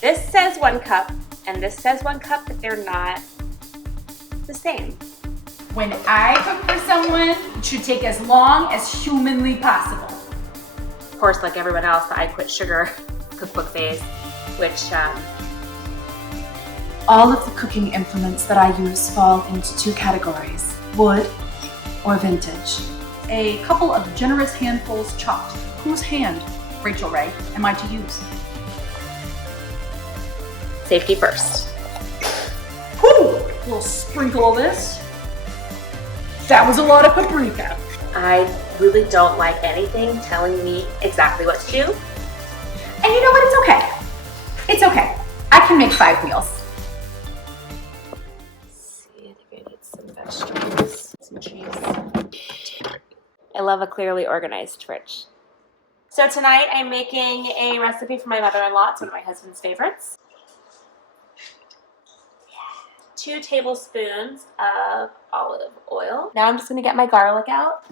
This says 1 cup, and this says 1 cup, but they're not the same. When I cook for someone, it should take as long as humanly possible. Of course, like everyone else, the I quit sugar cookbook phase, which All of the cooking implements that I use fall into 2 categories: wood or vintage. A couple of generous handfuls chopped. Whose hand, Rachel Ray, am I to use? safety first. Whew! A little sprinkle of this. That was a lot of paprika. I really don't like anything telling me exactly what to do. And you know what? It's okay. It's okay. I can make 5 meals. Let's see, I think I need some vegetables, some cheese. I love a clearly organized fridge. So tonight I'm making a recipe for my mother-in-law. It's one of my husband's favorites. 2 tablespoons of olive oil. Now I'm just gonna get my garlic out.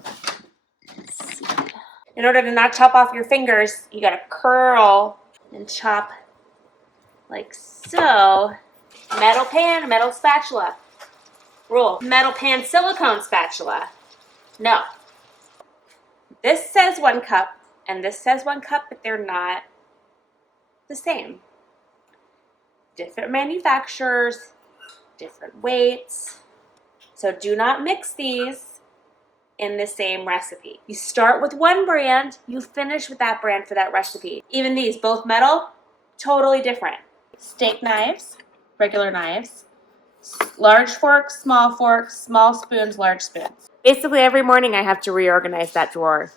Let's see. In order to not chop off your fingers, you gotta curl and chop like so. Metal pan, metal spatula. Rule. Metal pan, silicone spatula. No. This says 1 cup, and this says 1 cup, but they're not the same. Different manufacturers, different weights. So do not mix these in the same recipe. You start with one brand, you finish with that brand for that recipe. Even these, both metal, totally different. Steak knives, regular knives, large forks, small spoons, large spoons. Basically every morning I have to reorganize that drawer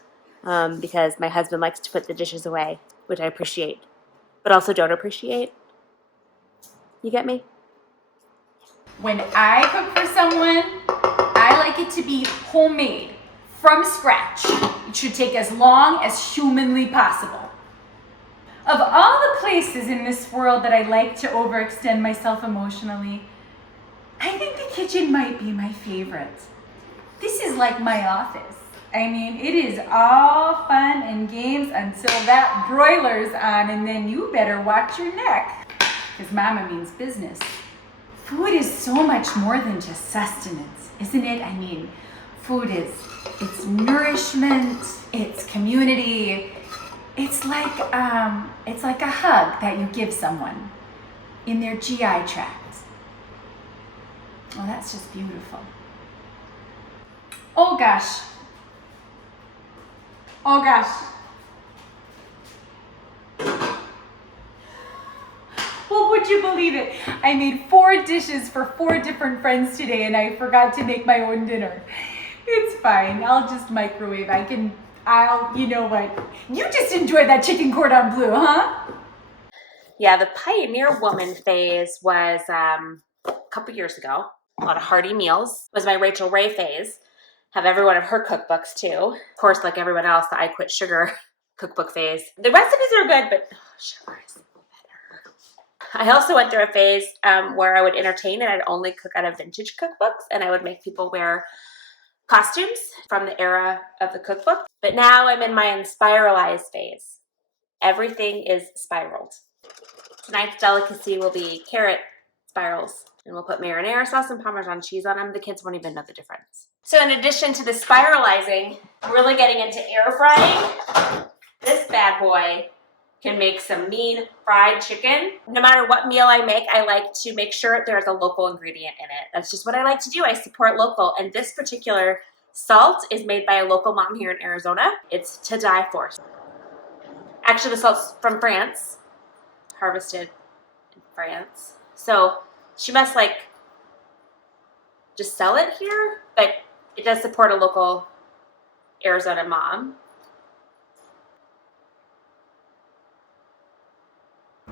because my husband likes to put the dishes away, which I appreciate, but also don't appreciate. You get me? When I cook for someone, I like it to be homemade, from scratch. It should take as long as humanly possible. Of all the places in this world that I like to overextend myself emotionally, I think the kitchen might be my favorite. This is like my office. I mean, it is all fun and games until that broiler's on, and then you better watch your neck, because mama means business. Food is so much more than just sustenance, isn't it? I mean, food it's nourishment, it's community. It's like a hug that you give someone in their GI tract. Oh, that's just beautiful. Oh gosh. Oh gosh. Well, would you believe it? I made 4 dishes for 4 different friends today, and I forgot to make my own dinner. It's fine. I'll just microwave. You know what? You just enjoyed that chicken cordon bleu, huh? Yeah, the pioneer woman phase was a couple years ago. A lot of hearty meals was my Rachel Ray phase. Have every one of her cookbooks too. Of course, like everyone else, the I quit sugar cookbook phase. The recipes are good, but sugar is better. I also went through a phase where I would entertain and I'd only cook out of vintage cookbooks, and I would make people wear costumes from the era of the cookbook. But now I'm in my spiralized phase. Everything is spiraled. Tonight's delicacy will be carrot spirals, and we'll put marinara sauce and Parmesan cheese on them. The kids won't even know the difference. So in addition to the spiralizing, really getting into air frying, this bad boy can make some mean fried chicken. No matter what meal I make, I like to make sure there's a local ingredient in it. That's just what I like to do. I support local. And this particular salt is made by a local mom here in Arizona. It's to die for. Actually, the salt's from France, harvested in France. So she must just sell it here, but it does support a local Arizona mom.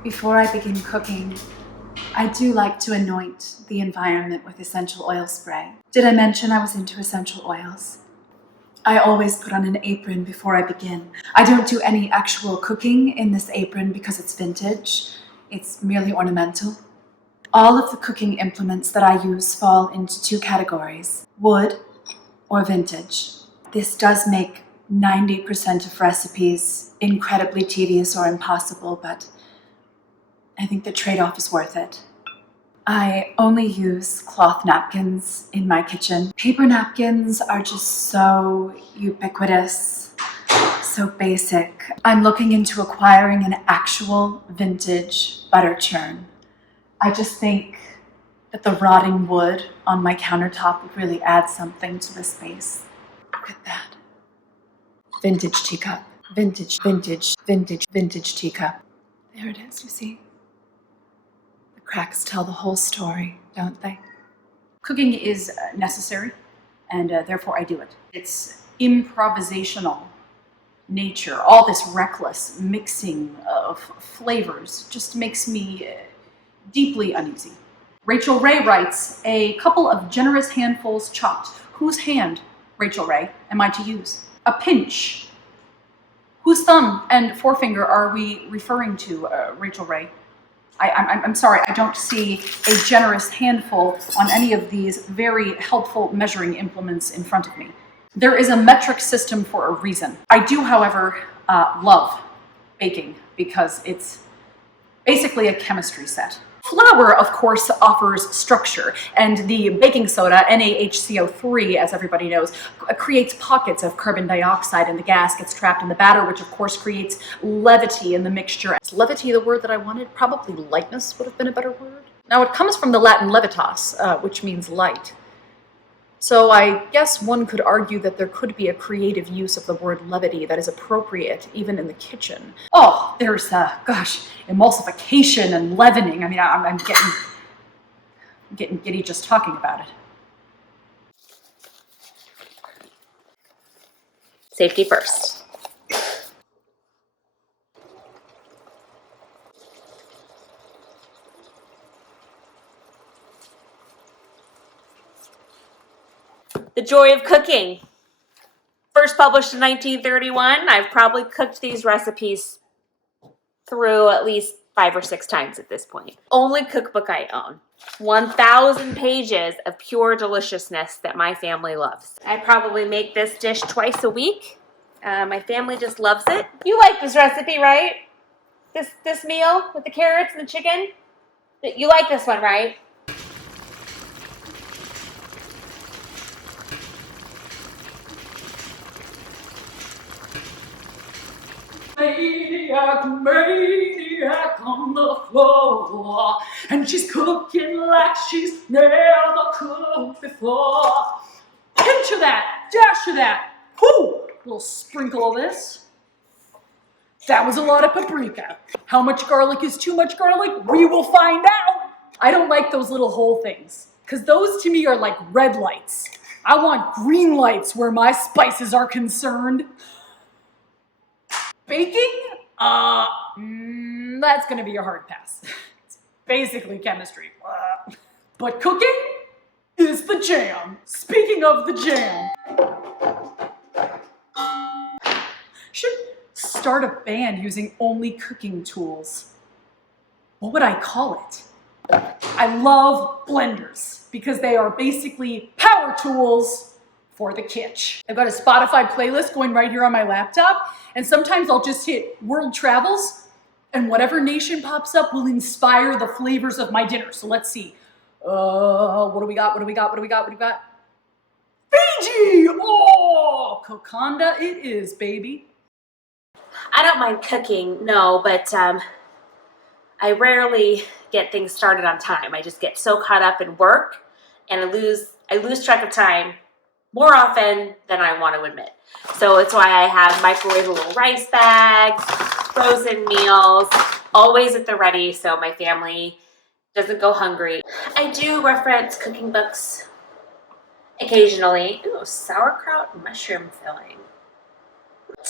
Before I begin cooking, I do like to anoint the environment with essential oil spray. Did I mention I was into essential oils? I always put on an apron before I begin. I don't do any actual cooking in this apron because it's vintage. It's merely ornamental. All of the cooking implements that I use fall into 2 categories: wood or vintage. This does make 90% of recipes incredibly tedious or impossible, but I think the trade-off is worth it. I only use cloth napkins in my kitchen. Paper napkins are just so ubiquitous, so basic. I'm looking into acquiring an actual vintage butter churn. I just think that the rotting wood on my countertop would really add something to the space. Look at that. Vintage teacup. Vintage teacup. There it is, you see? The cracks tell the whole story, don't they? Cooking is necessary, and therefore I do it. It's improvisational nature. All this reckless mixing of flavors just makes me deeply uneasy. Rachel Ray writes, a couple of generous handfuls chopped. Whose hand, Rachel Ray, am I to use? A pinch. Whose thumb and forefinger are we referring to, Rachel Ray? I'm sorry, I don't see a generous handful on any of these very helpful measuring implements in front of me. There is a metric system for a reason. I do, however, love baking because it's basically a chemistry set. Flour, of course, offers structure, and the baking soda, NaHCO3, as everybody knows, creates pockets of carbon dioxide, and the gas gets trapped in the batter, which of course creates levity in the mixture. Is levity the word that I wanted? Probably lightness would have been a better word. Now, it comes from the Latin levitas, which means light. So I guess one could argue that there could be a creative use of the word levity that is appropriate even in the kitchen. Oh, there's, emulsification and leavening. I mean, I'm getting giddy just talking about it. Safety first. The Joy of Cooking. First published in 1931. I've probably cooked these recipes through at least 5 or 6 times at this point. Only cookbook I own. 1,000 pages of pure deliciousness that my family loves. I probably make this dish twice a week. My family just loves it. You like this recipe, right? This meal with the carrots and the chicken? You like this one, right? Maniac on the floor, and she's cooking like she's never cooked before. Pinch of that, dash of that, whoo! Little sprinkle of this. That was a lot of paprika. How much garlic is too much garlic? We will find out. I don't like those little whole things, because those to me are like red lights. I want green lights where my spices are concerned. Baking? That's gonna be a hard pass. It's basically chemistry. But cooking is the jam. Speaking of the jam, should start a band using only cooking tools. What would I call it? I love blenders because they are basically power tools for the kitsch. I've got a Spotify playlist going right here on my laptop, and sometimes I'll just hit World Travels, and whatever nation pops up will inspire the flavors of my dinner. So let's see. What do we got? Fiji! Oh, Kokanda it is, baby. I don't mind cooking, no, but I rarely get things started on time. I just get so caught up in work, and I lose track of time more often than I want to admit. So it's why I have microwavable rice bags, frozen meals, always at the ready so my family doesn't go hungry. I do reference cooking books occasionally. Ooh, sauerkraut mushroom filling.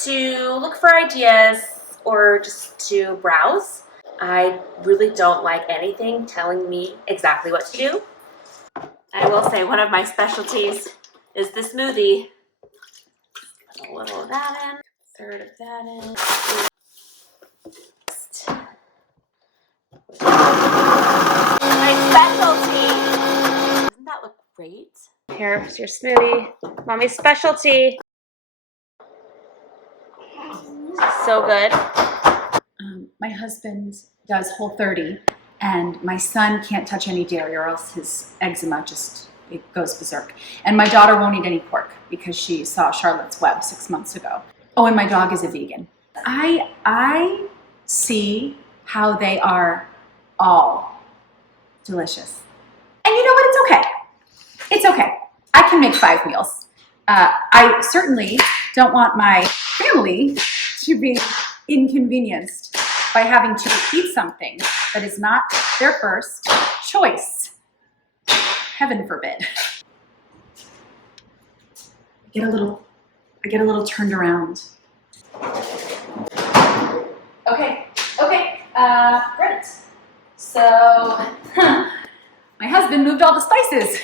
To look for ideas or just to browse. I really don't like anything telling me exactly what to do. I will say one of my specialties is the smoothie. Put a little of that in, a third of that in. My specialty. Doesn't that look great? Here's your smoothie. Mommy's specialty. So good. My husband does Whole30, and my son can't touch any dairy or else his eczema it goes berserk. And my daughter won't eat any pork because she saw Charlotte's Web 6 months ago. Oh, and my dog is a vegan. I see how they are all delicious. And you know what? It's okay. It's okay. I can make 5 meals. I certainly don't want my family to be inconvenienced by having to eat something that is not their first choice. Heaven forbid. I get a little turned around. Okay, right. So, my husband moved all the spices.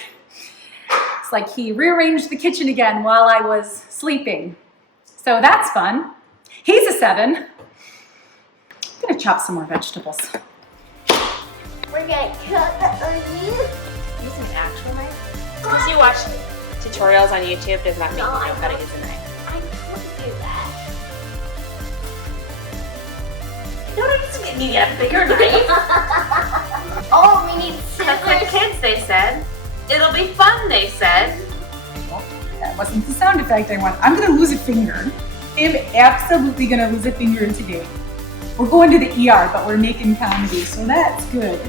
It's like he rearranged the kitchen again while I was sleeping. So that's fun. He's a 7. I'm gonna chop some more vegetables. We're gonna cut the onion. Use an actual knife? Because you watch tutorials on YouTube does not mean you know how to use a knife. I know how to do that. No, it doesn't mean you have a bigger knife. Oh, we need That's the scissors. kids, they said. It'll be fun, they said. That wasn't the sound effect I want. I'm gonna lose a finger. I'm absolutely gonna lose a finger today. We're going to the ER, but we're making comedy, so that's good.